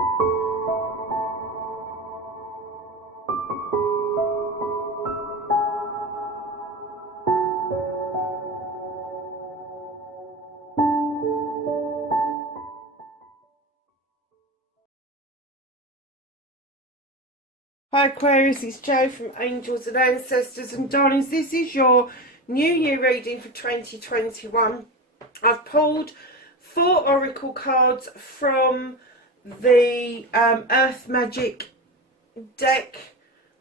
Hi Aquarius, it's Jo from Angels and Ancestors, and darlings, this is your New Year reading for 2021. I've pulled 4 oracle cards from the Earth Magic deck,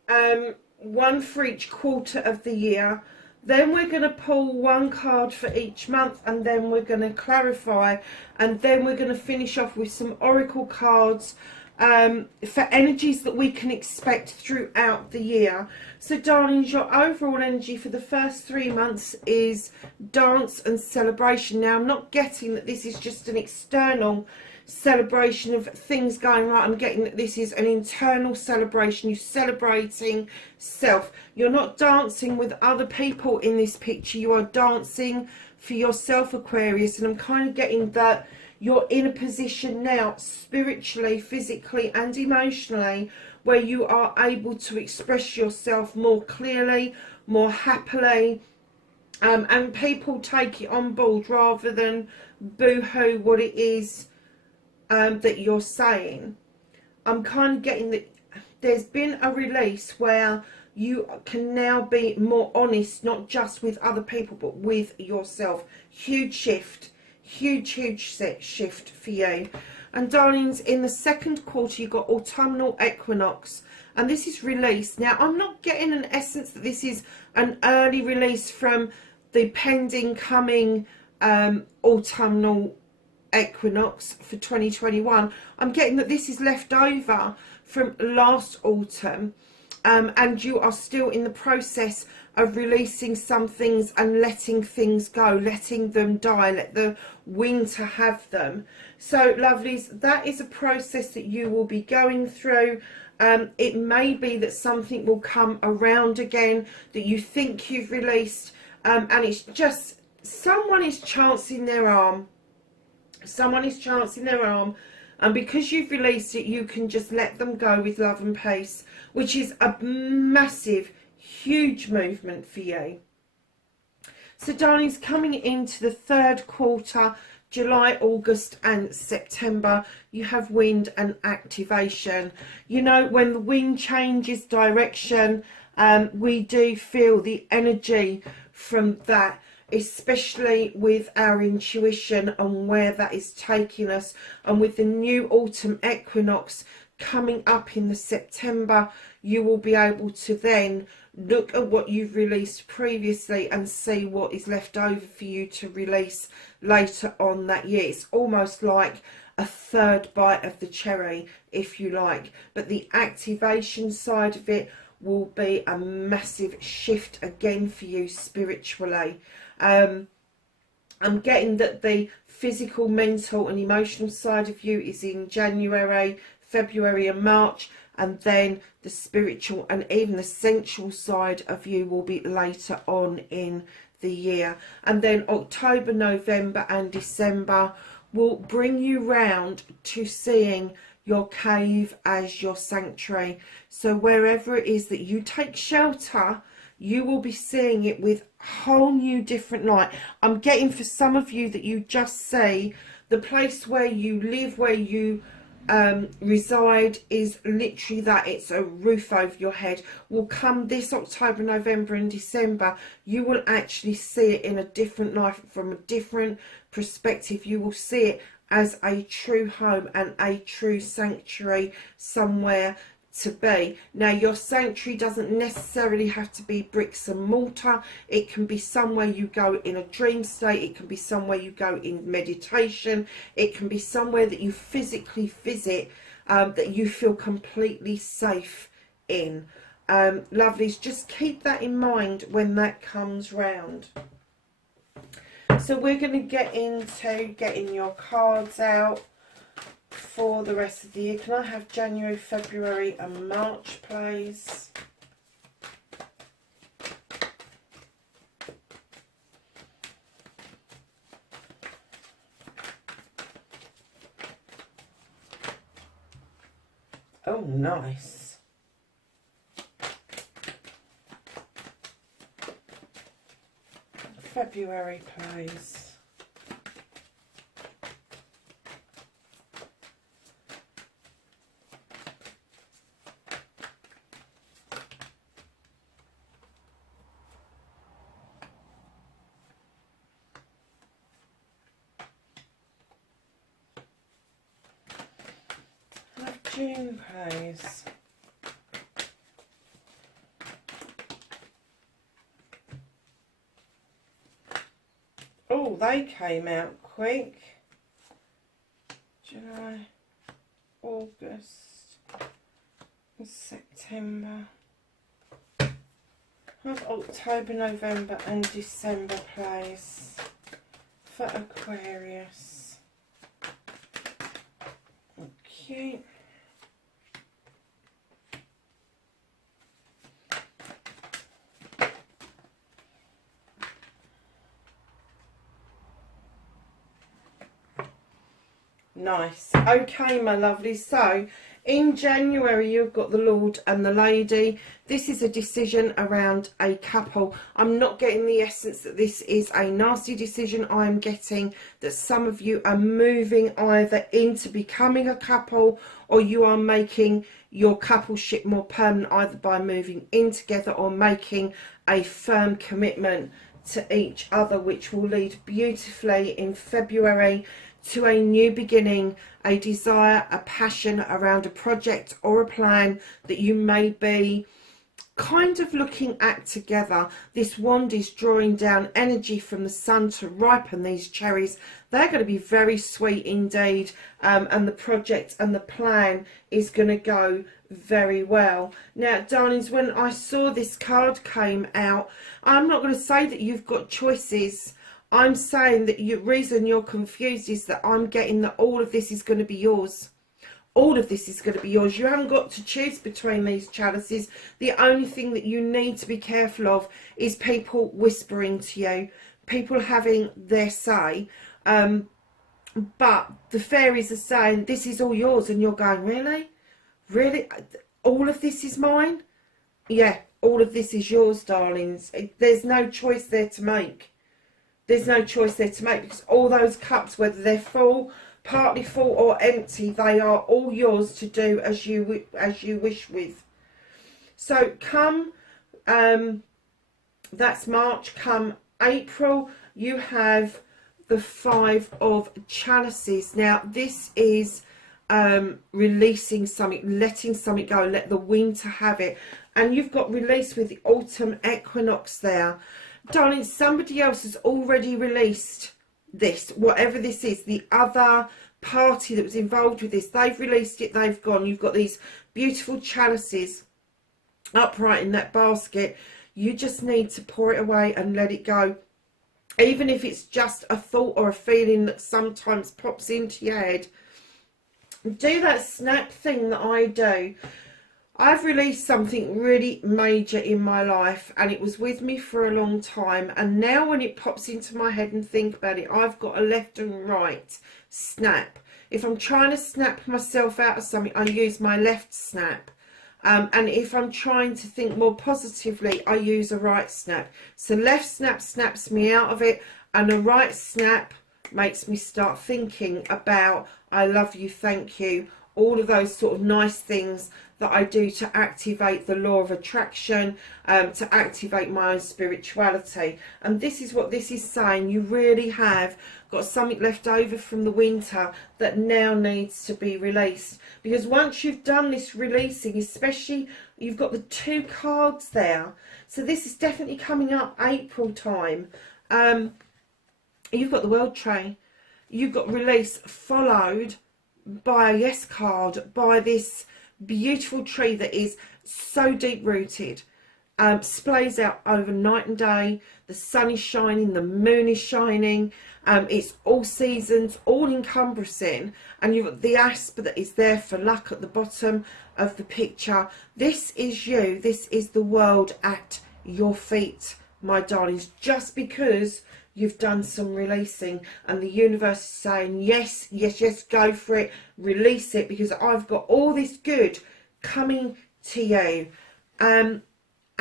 1 for each quarter of the year. Then we're going to pull 1 card for each month, and then we're going to clarify, and then we're going to finish off with some oracle cards for energies that we can expect throughout the year. So darlings, your overall energy for the first 3 months is dance and celebration. Now I'm not getting that this is just an external celebration of things going right. I'm getting that this is an internal celebration. You're celebrating self. You're not dancing with other people in this picture. You are dancing for yourself, Aquarius. And I'm kind of getting that you're in a position now, spiritually, physically and emotionally, where you are able to express yourself more clearly, more happily, and people take it on board rather than boo-hoo what it is that you're saying. I'm kind of getting that there's been a release where you can now be more honest, not just with other people, but with yourself. Huge shift. Huge shift for you. And darlings, in the second quarter you've got autumnal equinox, and this is release. Now I'm not getting an essence that this is an early release from the pending coming autumnal equinox for 2021. I'm getting that this is left over from last autumn, and you are still in the process of releasing some things and letting things go, letting them die, let the winter have them. So lovelies, that is a process that you will be going through. It may be that something will come around again that you think you've released, and it's just someone is chancing their arm. Someone is chancing their arm, and because you've released it, you can just let them go with love and peace, which is a massive, huge movement for you. So darlings, coming into the third quarter, July, August and September, you have wind and activation. You know, when the wind changes direction, we do feel the energy from that, especially with our intuition and where that is taking us. And with the new autumn equinox coming up in the September, you will be able to then look at what you've released previously and see what is left over for you to release later on that year. It's almost like a third bite of the cherry, if you like. But the activation side of it will be a massive shift again for you spiritually. I'm getting that the physical, mental and emotional side of you is in January, February and March, and then the spiritual and even the sensual side of you will be later on in the year. And then October, November and December will bring you round to seeing your cave as your sanctuary. So wherever it is that you take shelter, you will be seeing it with whole new different light. I'm getting for some of you that you just see the place where you live, where you reside is literally that. It's a roof over your head. Will come this October, November and December, you will actually see it in a different life, from a different perspective. You will see it as a true home and a true sanctuary, somewhere to be. Now your sanctuary doesn't necessarily have to be bricks and mortar. It can be somewhere you go in a dream state. It can be somewhere you go in meditation. It can be somewhere that you physically visit, that you feel completely safe in. Lovelies, just keep that in mind when that comes round. So we're going to get into getting your cards out for the rest of the year. Can I have January, February and March, please? Oh, nice. February, please. June, please. Oh, they came out quick. July, August, and September. Have October, November and December, please, for Aquarius. Okay. Nice. Okay, my lovely. So in January you've got the Lord and the Lady. This is a decision around a couple. I'm not getting the essence that this is a nasty decision. I'm getting that some of you are moving either into becoming a couple, or you are making your coupleship more permanent, either by moving in together or making a firm commitment to each other, which will lead beautifully in February to a new beginning, a desire, a passion around a project or a plan that you may be kind of looking at together. This wand is drawing down energy from the sun to ripen these cherries. They're going to be very sweet indeed, and the project and the plan is going to go very well. Now, darlings, when I saw this card came out, I'm not going to say that you've got choices. I'm saying that the reason you're confused is that I'm getting that all of this is going to be yours. All of this is going to be yours. You haven't got to choose between these chalices. The only thing that you need to be careful of is people whispering to you, people having their say. But the fairies are saying this is all yours, and you're going, really? Really? All of this is mine? Yeah, all of this is yours, darlings. There's no choice there to make. There's no choice there to make, because all those cups, whether they're full, partly full or empty, they are all yours to do as you wish with. So come, that's March, come April, you have the Five of Chalices. Now this is releasing something, letting something go, let the winter have it. And you've got release with the autumn equinox there. Darling, somebody else has already released this, whatever this is. The other party that was involved with this, they've released it, they've gone. You've got these beautiful chalices upright in that basket. You just need to pour it away and let it go. Even if it's just a thought or a feeling that sometimes pops into your head. Do that snap thing that I do. I've released something really major in my life, and it was with me for a long time, and now when it pops into my head and think about it, I've got a left and right snap. If I'm trying to snap myself out of something, I use my left snap, and if I'm trying to think more positively, I use a right snap. So left snap snaps me out of it, and a right snap makes me start thinking about I love you, thank you, all of those sort of nice things that I do to activate the law of attraction, to activate my own spirituality. And this is what this is saying. You really have got something left over from the winter that now needs to be released. Because once you've done this releasing, especially you've got the two cards there. So this is definitely coming up April time. You've got the World Tree. You've got release followed by a yes card, by this beautiful tree that is so deep rooted, splays out over night and day. The sun is shining, the moon is shining, it's all seasons, all encompassing, and you've got the asp that is there for luck at the bottom of the picture. This is you, this is the world at your feet, my darlings, just because you've done some releasing, and the universe is saying yes, yes, yes, go for it, release it, because I've got all this good coming to you.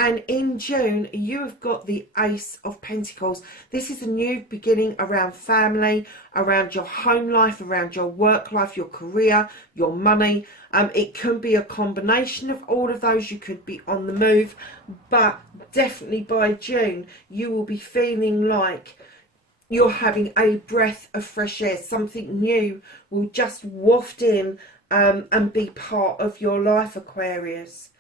And in June, you have got the Ace of Pentacles. This is a new beginning around family, around your home life, around your work life, your career, your money. It can be a combination of all of those. You could be on the move, but definitely by June, you will be feeling like you're having a breath of fresh air. Something new will just waft in and be part of your life, Aquarius.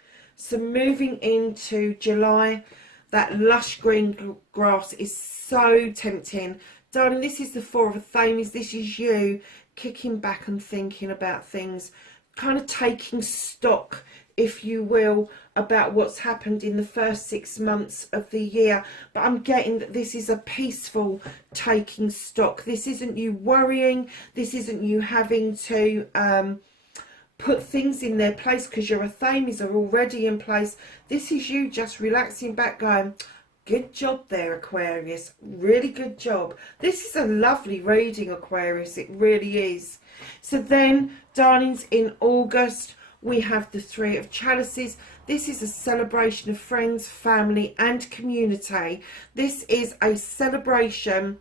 So moving into July, that lush green grass is so tempting. Darling, this is the Four of Thames. This is you kicking back and thinking about things, kind of taking stock, if you will, about what's happened in the first 6 months of the year. But I'm getting that this is a peaceful taking stock. This isn't you worrying. This isn't you having to put things in their place because your Athames are already in place. This is you just relaxing back, going, good job there, Aquarius. Really good job. This is a lovely reading, Aquarius. It really is. So then, darlings, in August, we have the Three of Chalices. This is a celebration of friends, family, and community. This is a celebration,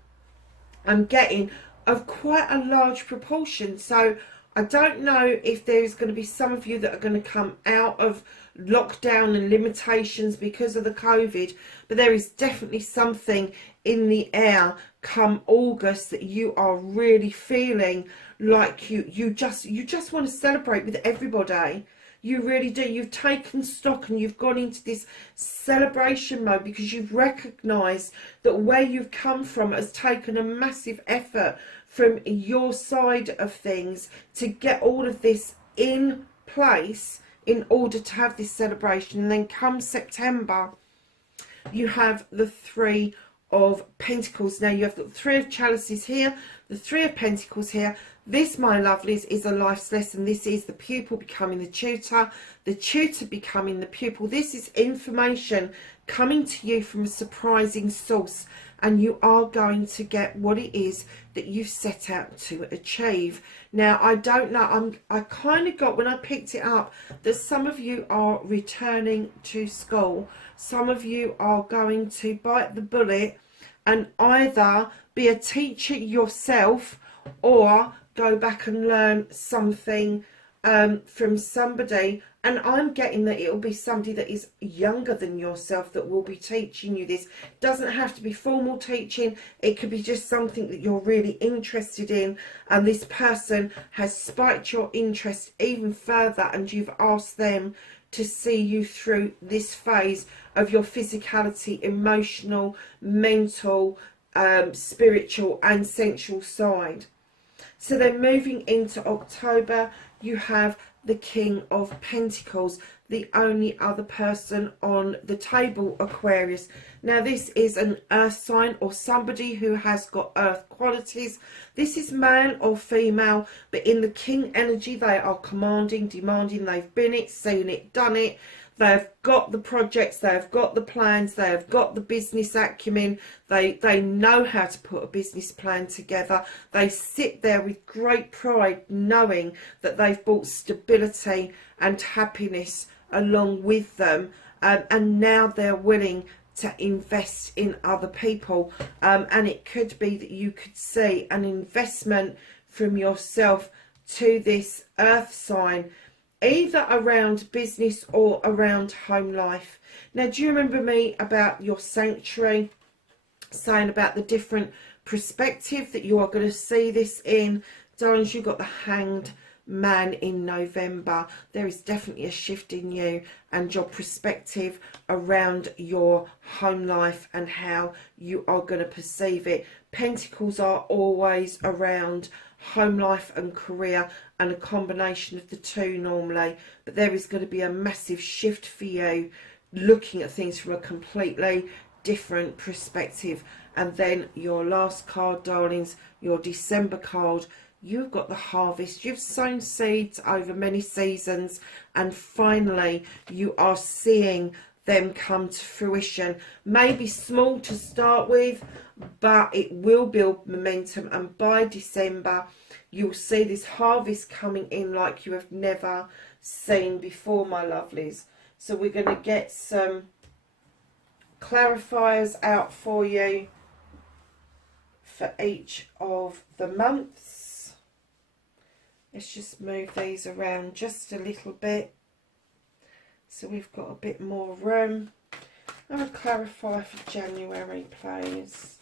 I'm getting, of quite a large proportion. So I don't know if there's going to be some of you that are going to come out of lockdown and limitations because of the COVID, but there is definitely something in the air come August that you are really feeling like you just want to celebrate with everybody. You really do. You've taken stock and you've gone into this celebration mode because you've recognised that where you've come from has taken a massive effort from your side of things to get all of this in place in order to have this celebration. And then come September, you have the Three of Pentacles. Now you have the Three of Chalices here, the Three of Pentacles here. This, my lovelies, is a life's lesson. This is the pupil becoming the tutor becoming the pupil. This is information coming to you from a surprising source, and you are going to get what it is that you've set out to achieve. Now, I don't know, I kind of got, when I picked it up, that some of you are returning to school. Some of you are going to bite the bullet and either be a teacher yourself or go back and learn something from somebody. And I'm getting that it'll be somebody that is younger than yourself that will be teaching you this. It doesn't have to be formal teaching. It could be just something that you're really interested in, and this person has spiked your interest even further, and you've asked them to see you through this phase of your physicality, emotional, mental, spiritual and sensual side. So then moving into October, you have the King of Pentacles, the only other person on the table, Aquarius. Now this is an earth sign or somebody who has got earth qualities. This is male or female, but in the King energy they are commanding, demanding. They've been it, seen it, done it. They've got the projects, they've got the plans, they have got the business acumen, they know how to put a business plan together. They sit there with great pride knowing that they've brought stability and happiness along with them, and now they're willing to invest in other people, and it could be that you could see an investment from yourself to this earth sign, either around business or around home life. Now, do you remember me about your sanctuary, saying about the different perspective that you are going to see this in? Darlings, you got the Hanged Man in November. There is definitely a shift in you and your perspective around your home life and how you are going to perceive it. Pentacles are always around home life and career, and a combination of the two normally, but there is going to be a massive shift for you, looking at things from a completely different perspective. And then your last card, darlings, your December card, you've got the harvest. You've sown seeds over many seasons, and finally you are seeing them come to fruition. Maybe small to start with, but it will build momentum, and by December You'll see this harvest coming in like you have never seen before, my lovelies. So we're going to get some clarifiers out for you for each of the months. Let's just move these around just a little bit so we've got a bit more room. I'm going to clarify for January, please.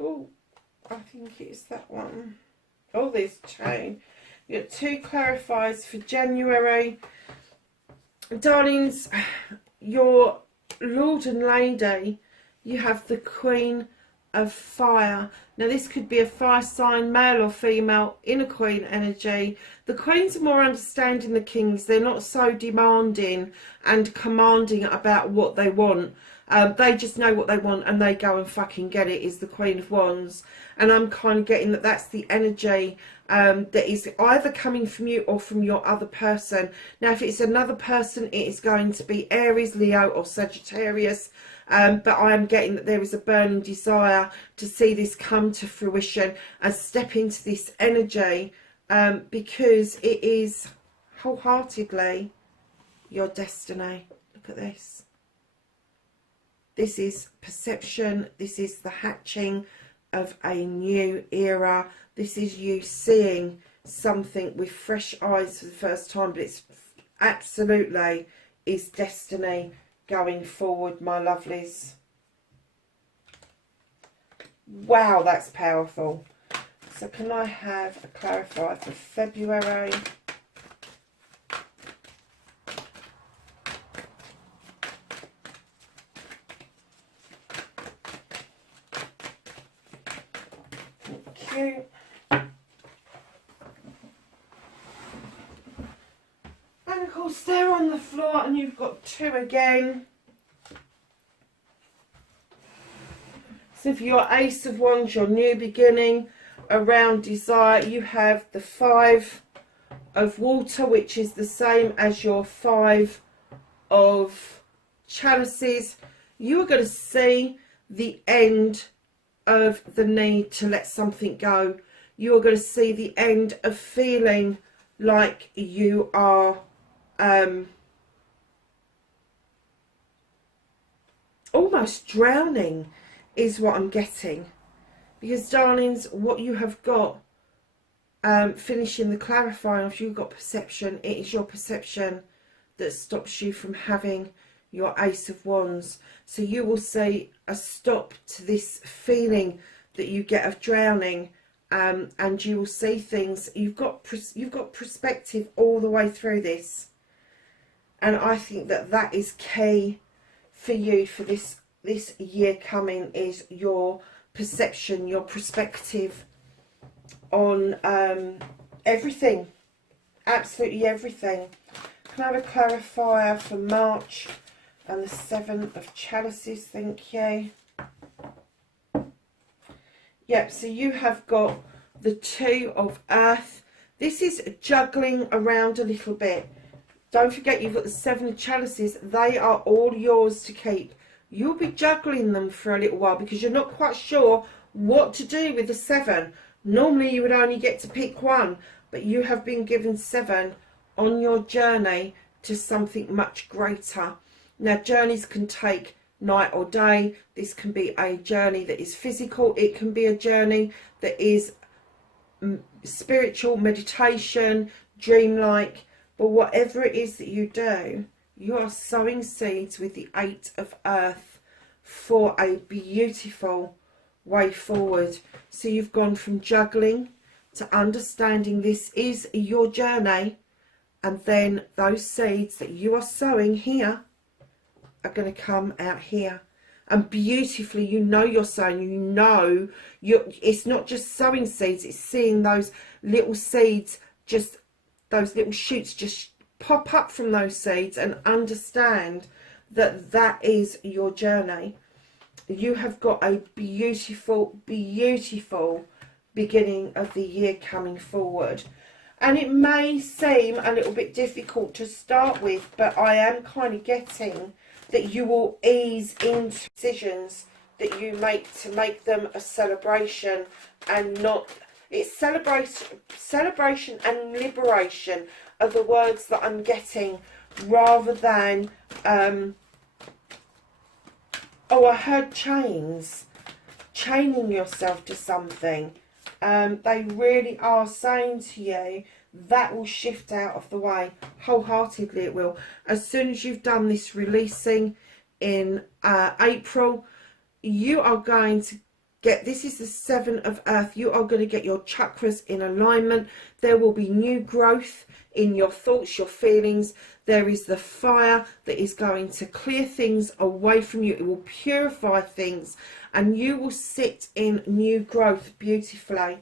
Oh, I think it's that one. Oh, there's two. You've got two clarifiers for January. Darlings, your Lord and Lady, you have the Queen of Fire. Now, this could be a fire sign, male or female, in a Queen energy. The Queens are more understanding than the Kings. They're not so demanding and commanding about what they want. They just know what they want and they go and fucking get it, is the Queen of Wands. And I'm kind of getting that that's the energy that is either coming from you or from your other person. Now, if it's another person, it is going to be Aries, Leo or Sagittarius. But I am getting that there is a burning desire to see this come to fruition and step into this energy because it is wholeheartedly your destiny. Look at this. This is perception. This is the hatching of a new era. This is you seeing something with fresh eyes for the first time, but it's absolutely is destiny going forward, my lovelies. Wow, that's powerful. So can I have a clarifier for February? Thank you. And of course they're on the floor and you've got two again. So for your Ace of Wands, your new beginning around desire, you have the Five of Water, which is the same as your Five of Chalices. You are going to see the end of the need to let something go. You are going to see the end of feeling like you are almost drowning is what I'm getting. Because, darlings, what you have got finishing the clarifying, if you've got perception, it is your perception that stops you from having your Ace of Wands. So you will see a stop to this feeling that you get of drowning, and you will see things. You've got perspective all the way through this, and I think that that is key for you for this year coming, is your perception, your perspective on everything, absolutely everything. Can I have a clarifier for March and the Seven of Chalices? Thank you. Yep, so you have got the Two of Earth. This is juggling around a little bit. Don't forget, you've got the Seven of Chalices. They are all yours to keep. You'll be juggling them for a little while because you're not quite sure what to do with the seven. Normally you would only get to pick one, but you have been given seven on your journey to something much greater. Now, journeys can take night or day. This can be a journey that is physical. It can be a journey that is spiritual, meditation, dreamlike. But whatever it is that you do, you are sowing seeds with the Eight of Earth for a beautiful way forward. So you've gone from juggling to understanding this is your journey, and then those seeds that you are sowing here are going to come out here. And beautifully, you know you're sowing, you know it's not just sowing seeds, it's seeing those little seeds, just those little shoots just pop up from those seeds, and understand that that is your journey. You have got a beautiful, beautiful beginning of the year coming forward. And it may seem a little bit difficult to start with, but I am kind of getting that you will ease into decisions that you make to make them a celebration, and not, it's celebration and liberation are the words that I'm getting, rather than oh, I heard chains, chaining yourself to something. They really are saying to you that will shift out of the way. Wholeheartedly it will. As soon as you've done this releasing in April, you are going to get, this is the 7 of Earth, you are going to get your chakras in alignment. There will be new growth in your thoughts, your feelings. There is the fire that is going to clear things away from you. It will purify things, and you will sit in new growth beautifully.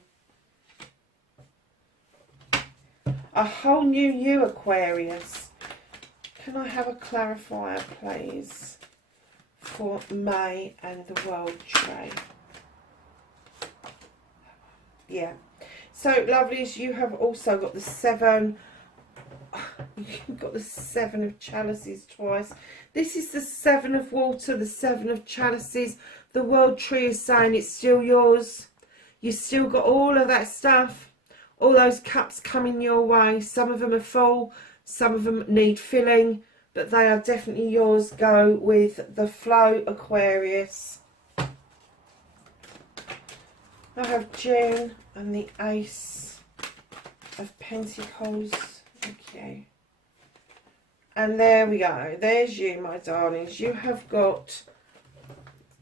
A whole new you, Aquarius. Can I have a clarifier, please, for May and the World Trade? Yeah. So, lovelies, you have also got the 7. You've got the 7 of chalices twice. This is the 7 of water, the 7 of chalices. The world tree is saying it's still yours. You've still got all of that stuff. All those cups coming your way. Some of them are full. Some of them need filling. But they are definitely yours. Go with the flow, Aquarius. I have June and the Ace of Pentacles. Thank you. And there we go. There's you, my darlings. You have got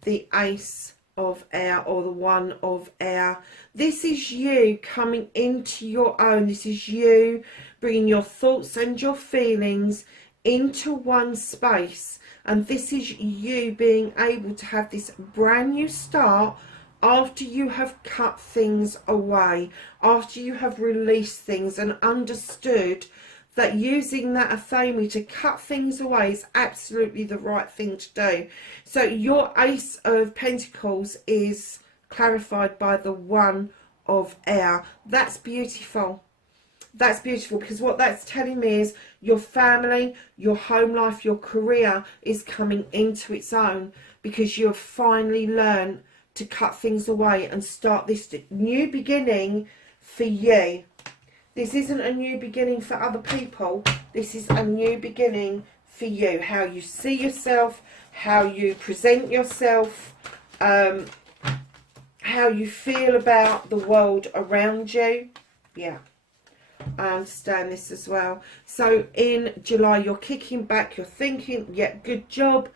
the Ace of Air, or the 1 of Air. This is you coming into your own. This is you bringing your thoughts and your feelings into one space. And this is you being able to have this brand new start after you have cut things away, after you have released things and understood that using that athame to cut things away is absolutely the right thing to do. So your Ace of Pentacles is clarified by the 1 of Air. That's beautiful. That's beautiful, because what that's telling me is your family, your home life, your career is coming into its own, because you have finally learned to cut things away and start this new beginning for you. This isn't a new beginning for other people. This is a new beginning for you. How you see yourself, how you present yourself, how you feel about the world around you. Yeah, I understand this as well. So in July, you're kicking back, you're thinking, yeah, good job.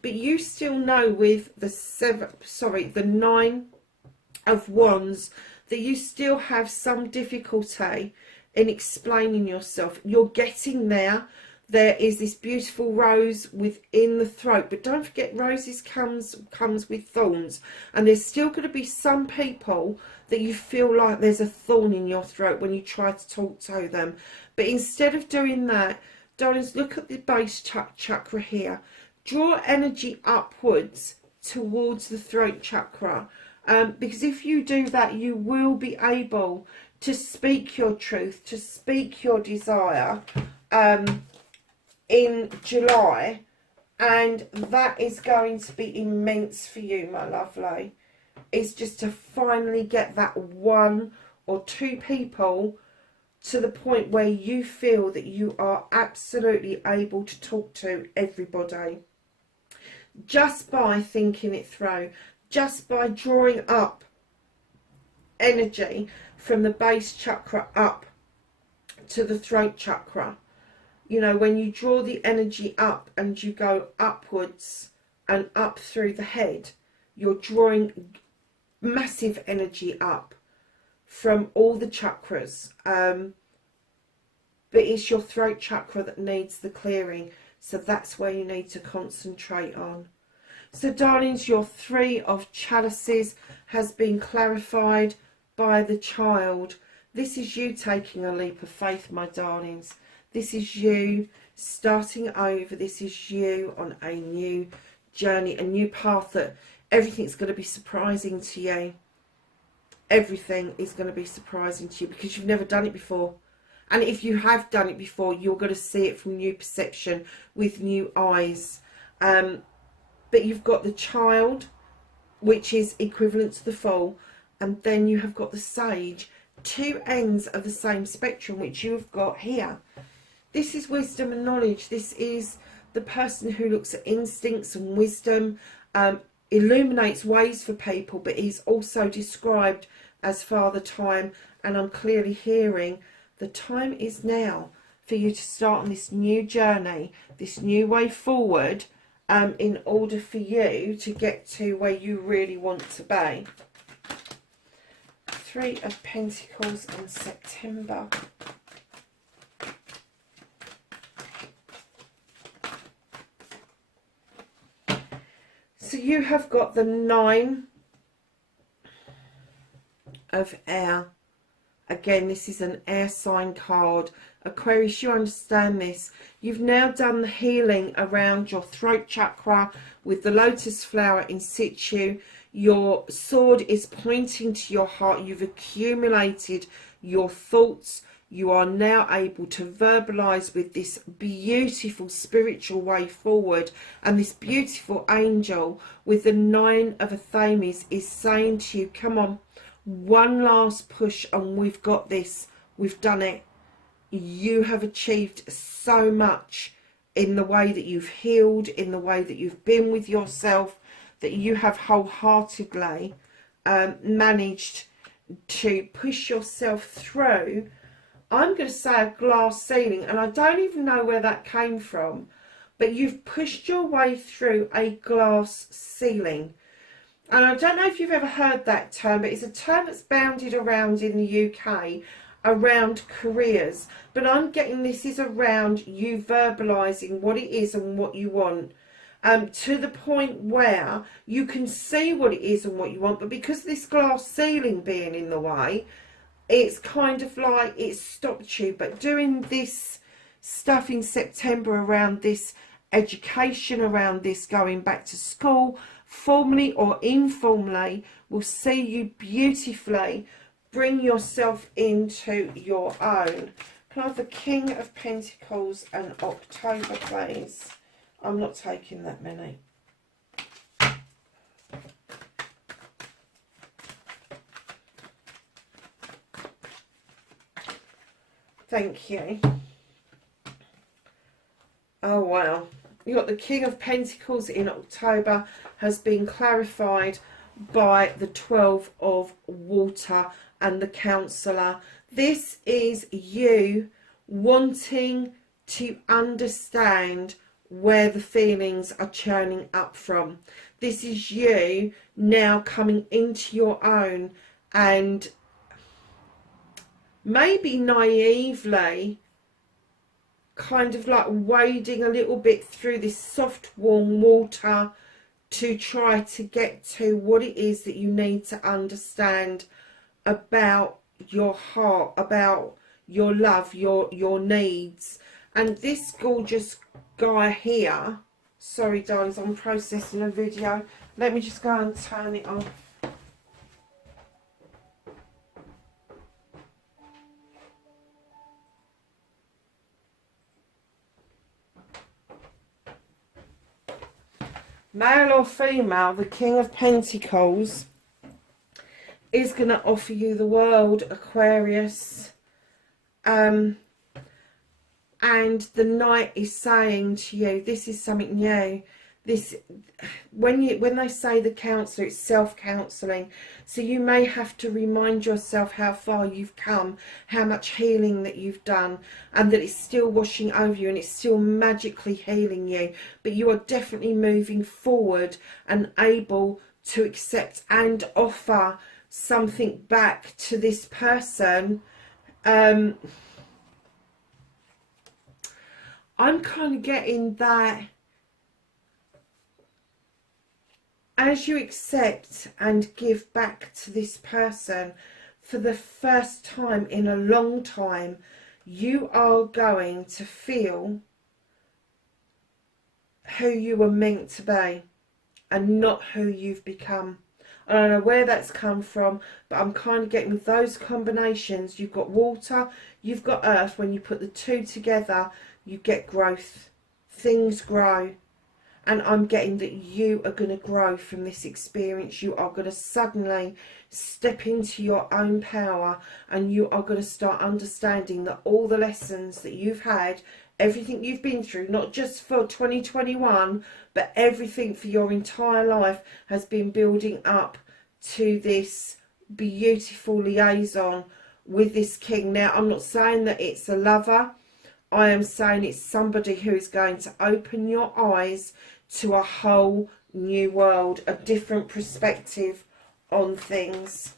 But you still know with the 9 of Wands that you still have some difficulty in explaining yourself. You're getting there. There is this beautiful rose within the throat, but don't forget, roses comes with thorns, and there's still going to be some people that you feel like there's a thorn in your throat when you try to talk to them. But instead of doing that, darlings, look at the base chakra here. Draw energy upwards towards the throat chakra. Because if you do that, you will be able to speak your truth, to speak your desire in July, and that is going to be immense for you, my lovely. It's just to finally get that 1 or 2 people to the point where you feel that you are absolutely able to talk to everybody, just by thinking it through. Just by drawing up energy from the base chakra up to the throat chakra. You know, when you draw the energy up and you go upwards and up through the head, you're drawing massive energy up from all the chakras. But it's your throat chakra that needs the clearing. So that's where you need to concentrate on. So darlings, your 3 of chalices has been clarified by the child. This is you taking a leap of faith, my darlings. This is you starting over. This is you on a new journey, a new path that everything's going to be surprising to you. Everything is going to be surprising to you because you've never done it before. And if you have done it before, you're going to see it from new perception with new eyes. But you've got the child, which is equivalent to the Fool. And then you have got the Sage. 2 ends of the same spectrum, which you have got here. This is wisdom and knowledge. This is the person who looks at instincts and wisdom, illuminates ways for people, but he's also described as Father Time. And I'm clearly hearing the time is now for you to start on this new journey, this new way forward, in order for you to get to where you really want to be. 3 of Pentacles in September. So you have got the 9 of Air. Again, this is an air sign card. Aquarius, you understand this. You've now done the healing around your throat chakra with the lotus flower in situ. Your sword is pointing to your heart. You've accumulated your thoughts. You are now able to verbalize with this beautiful spiritual way forward. And this beautiful angel with the 9 of Athames is saying to you, come on, one last push and we've got this. We've done it. You have achieved so much in the way that you've healed, in the way that you've been with yourself, that you have wholeheartedly managed to push yourself through. I'm going to say a glass ceiling, and I don't even know where that came from, but you've pushed your way through a glass ceiling. And I don't know if you've ever heard that term, but it's a term that's bounded around in the UK around careers. But I'm getting this is around you verbalising what it is and what you want. To the point where you can see what it is and what you want. But because this glass ceiling being in the way, it's kind of like it's stopped you. But doing this stuff in September around this education, around this going back to school, formally or informally, will see you beautifully bring yourself into your own. Can I have the King of Pentacles and October, please? I'm not taking that many. Thank you. Oh, wow. You got the King of Pentacles in October has been clarified by the 12 of Water and the Counselor. This is you wanting to understand where the feelings are churning up from. This is you now coming into your own and maybe naively kind of like wading a little bit through this soft warm water to try to get to what it is that you need to understand about your heart, about your love, your needs. And this gorgeous guy here, sorry darlings, I'm processing a video, let me just go and turn it off. Male or female, the King of Pentacles is going to offer you the world, Aquarius. And the Knight is saying to you, this is something new. This, when they say the counsellor, it's self-counselling. So you may have to remind yourself how far you've come, how much healing that you've done, and that it's still washing over you and it's still magically healing you. But you are definitely moving forward and able to accept and offer something back to this person. I'm kind of getting that as you accept and give back to this person for the first time in a long time, you are going to feel who you were meant to be and not who you've become. I don't know where that's come from, but I'm kind of getting with those combinations. You've got water, you've got earth. When you put the two together, you get growth. Things grow. And I'm getting that you are going to grow from this experience. You are going to suddenly step into your own power, and you are going to start understanding that all the lessons that you've had, everything you've been through, not just for 2021, but everything for your entire life, has been building up to this beautiful liaison with this king. Now, I'm not saying that it's a lover. I am saying it's somebody who is going to open your eyes to a whole new world, a different perspective on things.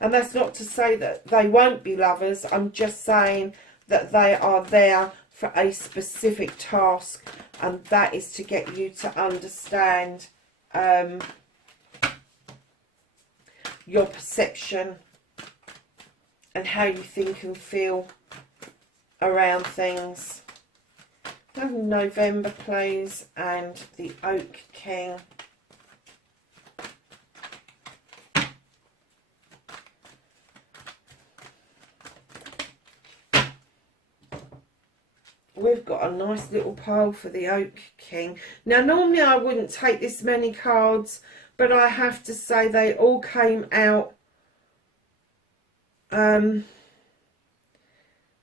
And that's not to say that they won't be lovers. I'm just saying that they are there for a specific task, and that is to get you to understand your perception and how you think and feel around things. November, please, and the Oak King. We've got a nice little pile for the Oak King. Now, normally I wouldn't take this many cards, but I have to say they all came out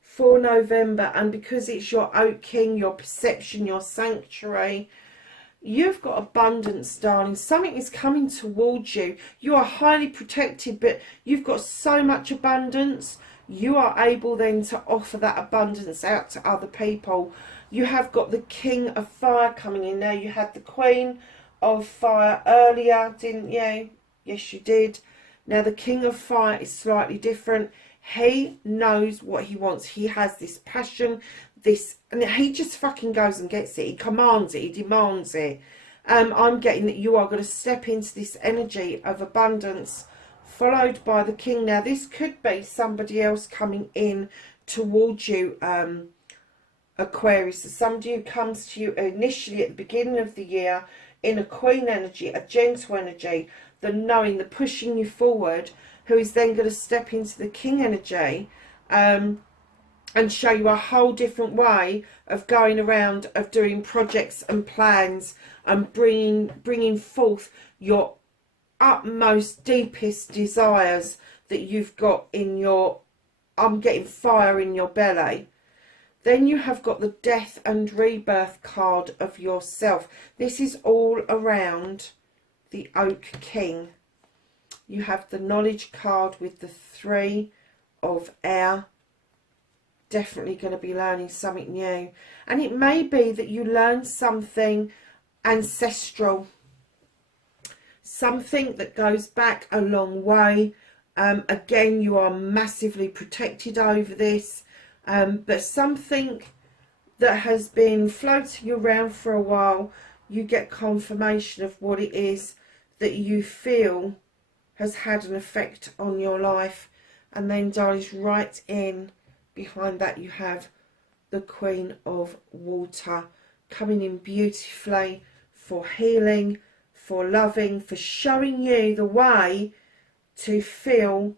for November, and because it's your Oak King, your perception, your sanctuary, you've got abundance, darling. Something is coming towards you. You are highly protected, but you've got so much abundance. You are able then to offer that abundance out to other people. You have got the King of Fire coming in. Now, you had the Queen of Fire earlier, didn't you? Yes, you did. Now, the King of Fire is slightly different. He knows what he wants. He has this passion, and he just fucking goes and gets it. He commands it. He demands it. I'm getting that you are going to step into this energy of abundance, followed by the King. Now, this could be somebody else coming in towards you, Aquarius. Somebody who comes to you initially at the beginning of the year in a Queen energy, a gentle energy, the knowing, the pushing you forward, who is then going to step into the King energy and show you a whole different way of going around, of doing projects and plans, and bringing forth your utmost, deepest desires that you've got in your, I'm getting fire in your belly. Then you have got the Death and Rebirth card of yourself. This is all around the Oak King. You have the Knowledge card with the Three of Air. Definitely going to be learning something new. And it may be that you learn something ancestral. Something that goes back a long way. Again, you are massively protected over this. But something that has been floating around for a while, you get confirmation of what it is that you feel has had an effect on your life. And then, darling, right in behind that you have the Queen of Water coming in beautifully for healing, for loving, for showing you the way to feel,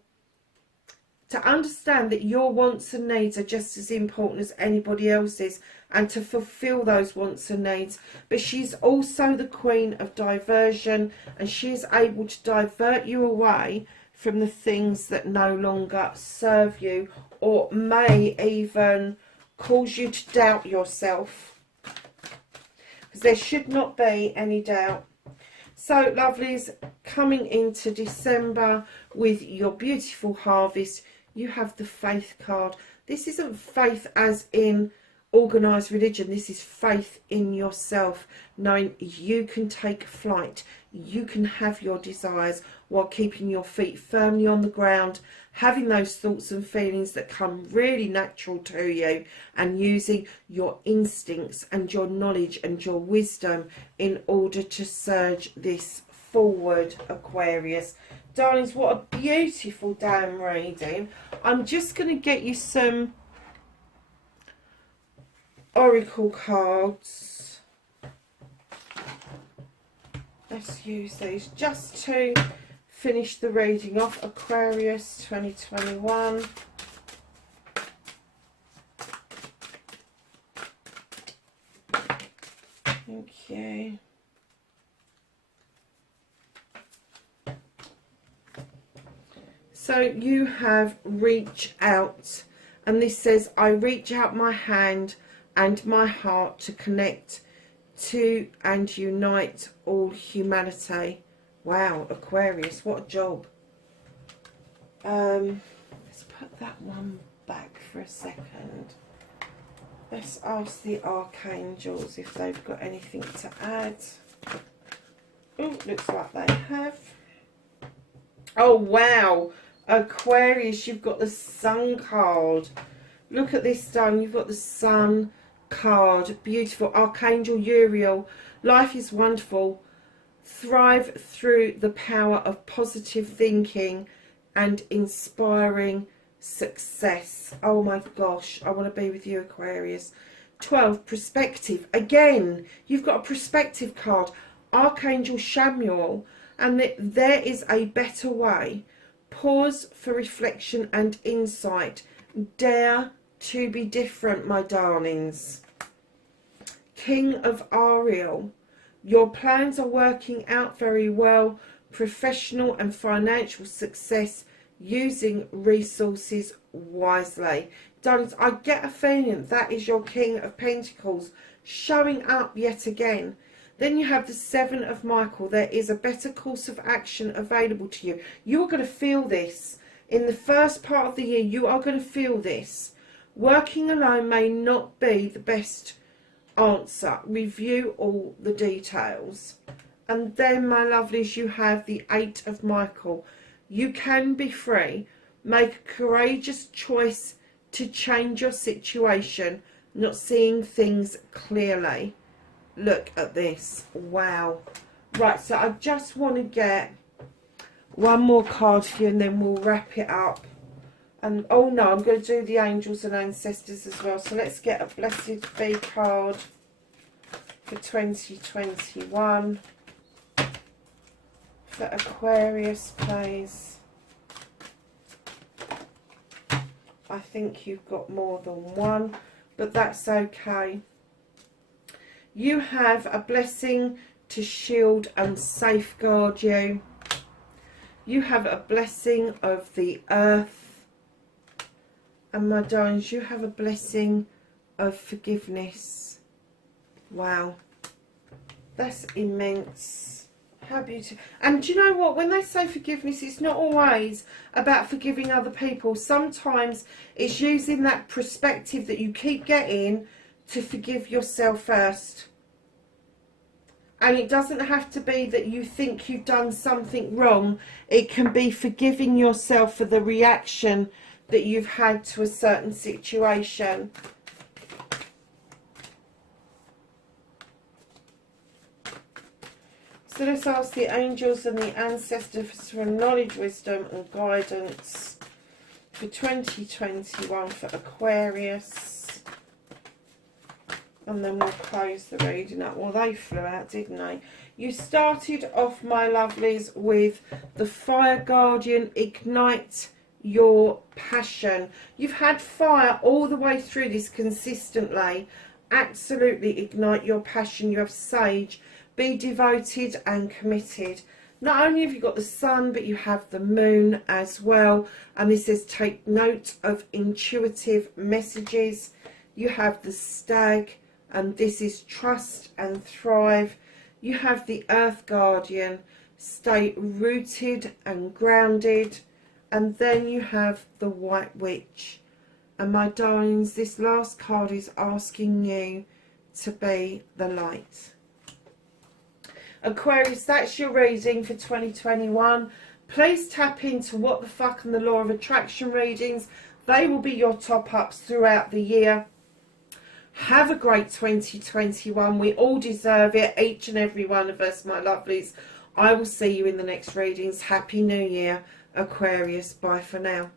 to understand that your wants and needs are just as important as anybody else's, and to fulfill those wants and needs. But she's also the Queen of Diversion, and she is able to divert you away from the things that no longer serve you, or may even cause you to doubt yourself, because there should not be any doubt. So, lovelies, coming into December with your beautiful harvest, you have the Faith card. This isn't faith as in organised religion. This is faith in yourself, knowing you can take flight, you can have your desires. while keeping your feet firmly on the ground, having those thoughts and feelings that come really natural to you, and using your instincts and your knowledge and your wisdom in order to surge this forward, Aquarius. Darlings, what a beautiful damn reading. I'm just going to get you some oracle cards. Let's use these just to finish the reading off. Aquarius 2021. Thank you. So you have reach out, and this says, I reach out my hand and my heart to connect to and unite all humanity. Wow, Aquarius, what a job. Let's put that one back for a second. Let's ask the archangels if they've got anything to add. Oh, looks like they have. Oh, wow. Aquarius, you've got the Sun card. Look at this, darling. You've got the Sun card. Beautiful. Archangel Uriel. Life is wonderful. Thrive through the power of positive thinking and inspiring success. Oh my gosh, I want to be with you, Aquarius. 12, perspective. Again, you've got a perspective card. Archangel Samuel. And there is a better way. Pause for reflection and insight. Dare to be different, my darlings. King of Ariel. Your plans are working out very well. Professional and financial success, using resources wisely. Darlings, I get a feeling that is your King of Pentacles showing up yet again. Then you have the Seven of Michael. There is a better course of action available to you. You're going to feel this. In the first part of the year, you are going to feel this. Working alone may not be the best answer. Review all the details. And then, my lovelies, you have the Eight of Michael. You can be free. Make a courageous choice to change your situation, not seeing things clearly. Look at this. Wow. Right, so I just want to get one more card for you and then we'll wrap it up. And oh no, I'm going to do the angels and ancestors as well. So let's get a Blessed Be card for 2021 for Aquarius, please. I think you've got more than one, but that's okay. You have a blessing to shield and safeguard you. You have a blessing of the earth. And my darlings, you have a blessing of forgiveness. Wow. That's immense. How beautiful. And do you know what? When they say forgiveness, it's not always about forgiving other people. Sometimes it's using that perspective that you keep getting to forgive yourself first. And it doesn't have to be that you think you've done something wrong. It can be forgiving yourself for the reaction that you've had to a certain situation. So let's ask the angels and the ancestors for knowledge, wisdom and guidance for 2021 for Aquarius. And then we'll close the reading up. Well, they flew out, didn't they? You started off, my lovelies, with the Fire Guardian. Ignite your passion. You've had fire all the way through this consistently. Absolutely ignite your passion. You have Sage. Be devoted and committed. Not only have you got the sun, but you have the moon as well. And this says take note of intuitive messages. You have the Stag. And this is trust and thrive. You have the Earth Guardian. Stay rooted and grounded. And then you have the White Witch. And my darlings, this last card is asking you to be the light. Aquarius, that's your reading for 2021. Please tap into What the Fuck and the Law of Attraction readings. They will be your top-ups throughout the year. Have a great 2021. We all deserve it, each and every one of us, my lovelies. I will see you in the next readings. Happy New Year, Aquarius. Bye for now.